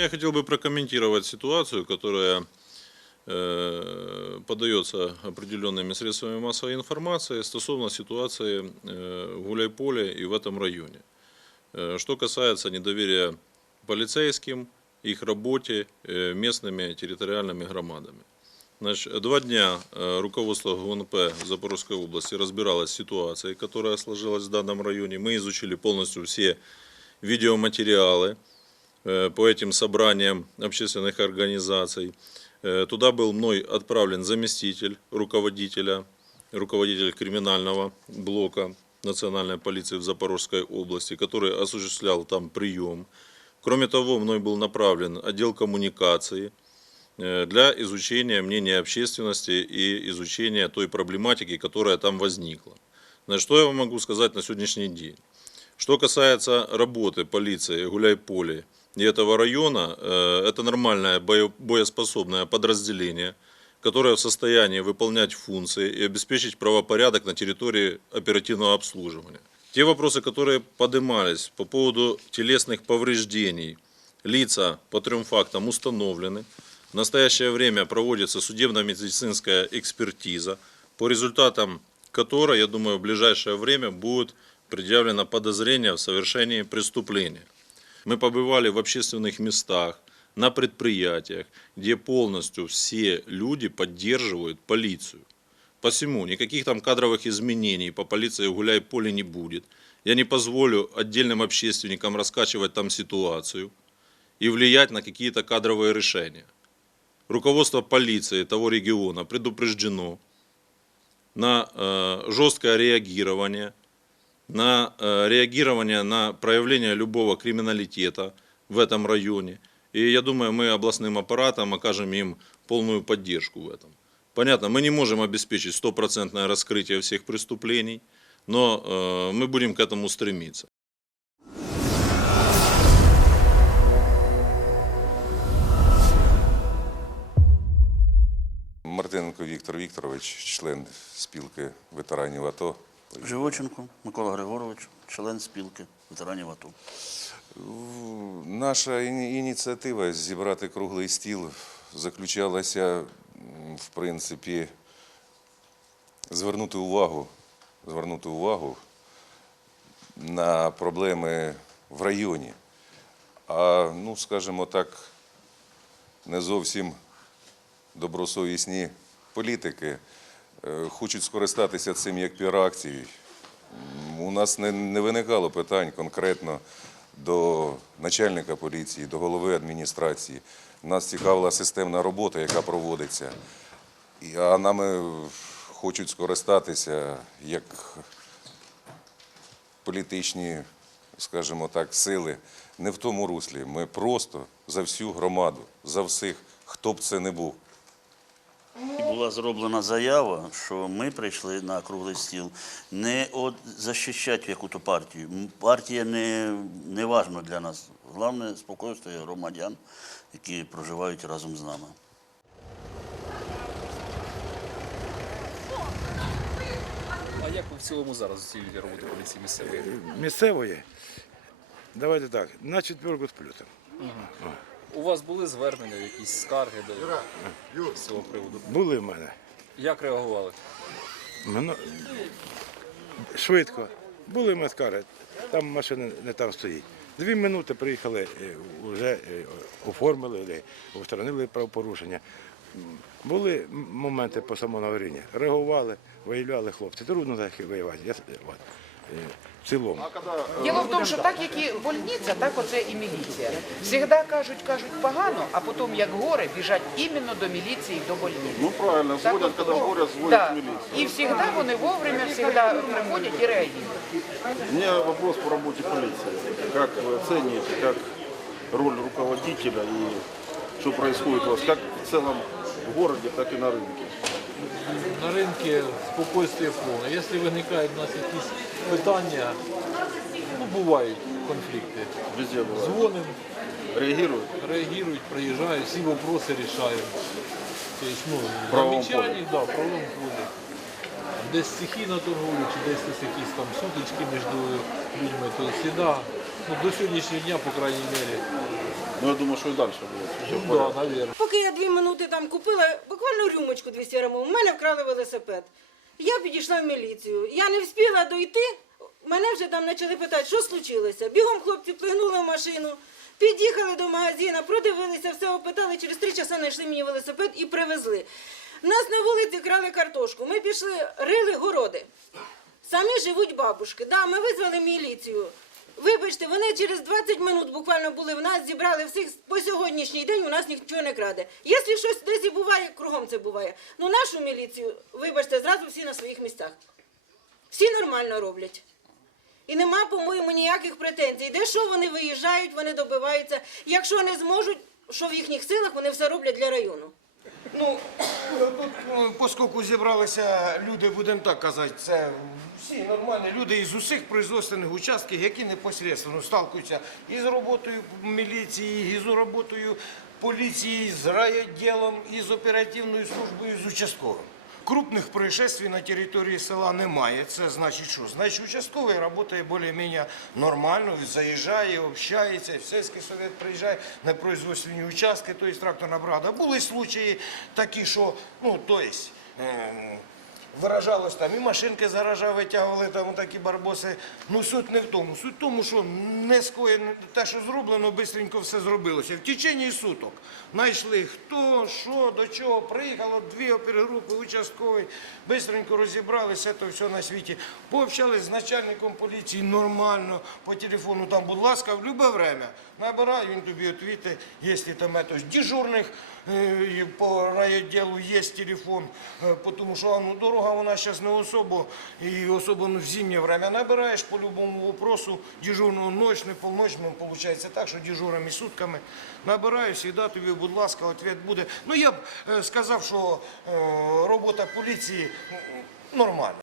Я хотел бы прокомментировать ситуацию, которая э, подается определенными средствами массовой информации стосовно ситуации э, в Гуляйполе и в этом районе. Э, Что касается недоверия полицейским, их работе, местными территориальными громадами. Значит, два дня руководство ГУНП Запорожской области разбиралось с ситуацией, которая сложилась в данном районе. Мы изучили полностью все видеоматериалы по этим собраниям общественных организаций. Э, Туда был мной отправлен заместитель руководителя, руководитель криминального блока национальной полиции в Запорожской области, который осуществлял там прием. Кроме того, мной был направлен отдел коммуникации э, для изучения мнения общественности и изучения той проблематики, которая там возникла. Значит, что я вам могу сказать на сегодняшний день? Что касается работы полиции Гуляйполе этого района, э, это нормальное бое- боеспособное подразделение, которое в состоянии выполнять функции и обеспечить правопорядок на территории оперативного обслуживания. Те вопросы, которые поднимались по поводу телесных повреждений, лица по трем фактам установлены. В настоящее время проводится судебно-медицинская экспертиза, по результатам которой, я думаю, в ближайшее время будет предъявлено подозрение в совершении преступления. Мы побывали в общественных местах, на предприятиях, где полностью все люди поддерживают полицию. Посему никаких там кадровых изменений по полиции Гуляй-Поле не будет. Я не позволю отдельным общественникам раскачивать там ситуацию и влиять на какие-то кадровые решения. Руководство полиции того региона предупреждено на э, жесткое реагирование, на э, реагирование на проявление любого криминалитета в этом районе. И я думаю, мы областным аппаратом окажем им полную поддержку в этом. Понятно, мы не можем обеспечить стопроцентное раскрытие всех преступлений, но э, мы будем к этому стремиться. Мартиненко Віктор Вікторович, член спілки ветеранів АТО. Живоченко Микола Григорович, член спілки ветеранів АТО. Наша ініціатива зібрати круглий стіл заключалася, в принципі, звернути увагу, звернути увагу на проблеми в районі. А, ну, скажімо так, не зовсім добросовісні політики хочуть скористатися цим як піар-акцією. У нас не, не виникало питань конкретно до начальника поліції, до голови адміністрації. Нас цікавила системна робота, яка проводиться. А нами хочуть скористатися як політичні, скажімо так, сили не в тому руслі. Ми просто за всю громаду, за всіх, хто б це не був. І була зроблена заява, що ми прийшли на круглий стіл не от захищати яку-то партію. Партія не, не важна для нас. Головне спокійствие громадян, які проживають разом з нами. А як ви в цілому зараз оцінюєте роботу поліції місцевої? місцевої. Давайте так, на четверку з плюсом. У вас були звернення, якісь скарги до з цього приводу? Були в мене. Як реагували? Мено... Швидко. Були ми скари. Там машина не там стоїть. Дві минути приїхали, вже оформили, е, устранили правопорушення. Були моменти по самонаваріння. Реагували, виявляли хлопці. Трудно так воювати. Я, е, в цілому. Діло в тому, що так як і больниця, так оце і міліція. Всегда кажуть, кажуть погано, а потім, як горе, біжать іменно до міліції, до больниці. Ну правильно, Так зводят, от, когда ну, горе, зводят да. в милицию. І завжди вони вовремя всегда приходять і реагують. У меня вопрос по работе полиции. Как вы оцениваете, как роль руководителя и что происходит у вас, как в целом в городе, так и на рынке? На ринку спокійствие повне. Якщо виникають у нас якісь питання, ну бувають конфлікти. Везде бывает. Дзвонимо, Реагируют? реагують, приїжджають, всі вопроси рішаємо. Тобто, ну, правовому замічання, да, правовому полі. Десь стихійна торговля, чи десь десь якісь там сутички між людьми, то завжди, ну, до сьогоднішнього дня, по крайній мірі, Ну, я думаю, что и дальше будет. Все в Ну, да, порядке. Поки я дві минути там купила буквально рюмочку 200 грамів, у мене вкрали велосипед. Я підійшла в міліцію. Я не встигла дойти, мене вже там почали питати, що случилося. Бігом хлопці плигнули в машину, під'їхали до магазину, продивилися, все опитали, через три часа знайшли мені велосипед і привезли. Нас на вулиці крали картошку. Ми пішли, рили городи. Самі живуть бабушки. Да, ми визвали міліцію. Вибачте, вони через 20 минут буквально були в нас, зібрали всіх по сьогоднішній день. У нас нічого не краде. Якщо щось десь і буває, кругом це буває. Ну нашу міліцію, вибачте, зразу всі на своїх місцях. Всі нормально роблять. І нема, по-моєму, ніяких претензій. Де що вони виїжджають, вони добиваються. Якщо не зможуть, що в їхніх силах, вони все роблять для району. Ну, тут, ну, поскольку зібралися люди, будемо так казати, це всі нормальні люди із усіх производственних участків, які непосередньо сталкуються із роботою міліції, із роботою поліції, з райвідділом, із оперативною службою, з участковим. Крупних происшествий на території села немає. Це значить що? Значить, участковий працює більш-менш нормально, заїжджає, общається, в сільський совет приїжджає на производственні участки, тобто тракторна бригада. Були случаї такі, що, ну, тобто, виражалось там, і машинки з гаража витягували, там такі барбоси. Ну суть не в тому. Суть в тому, що не скоєно те, що зроблено, швидко все зробилося. В течение суток знайшли хто, що, до чого. Приїхало дві опергрупи, участковий, швидко розібралися, це все на світі. Пообщались з начальником поліції нормально по телефону. Там, будь ласка, в будь-яке время. Набирай, він тобі відповідає, якщо там дежурних е, і по райвідділу є телефон, е, тому що ну, дорога вона зараз не особо, і особливо в зимнє время набираєш по любому вопросу, дежурного ночне, полночне, виходить так, що дежурами сутками набираю, завжди тобі, будь ласка, відповідь буде. Ну я б е, сказав, що е, робота поліції нормальна.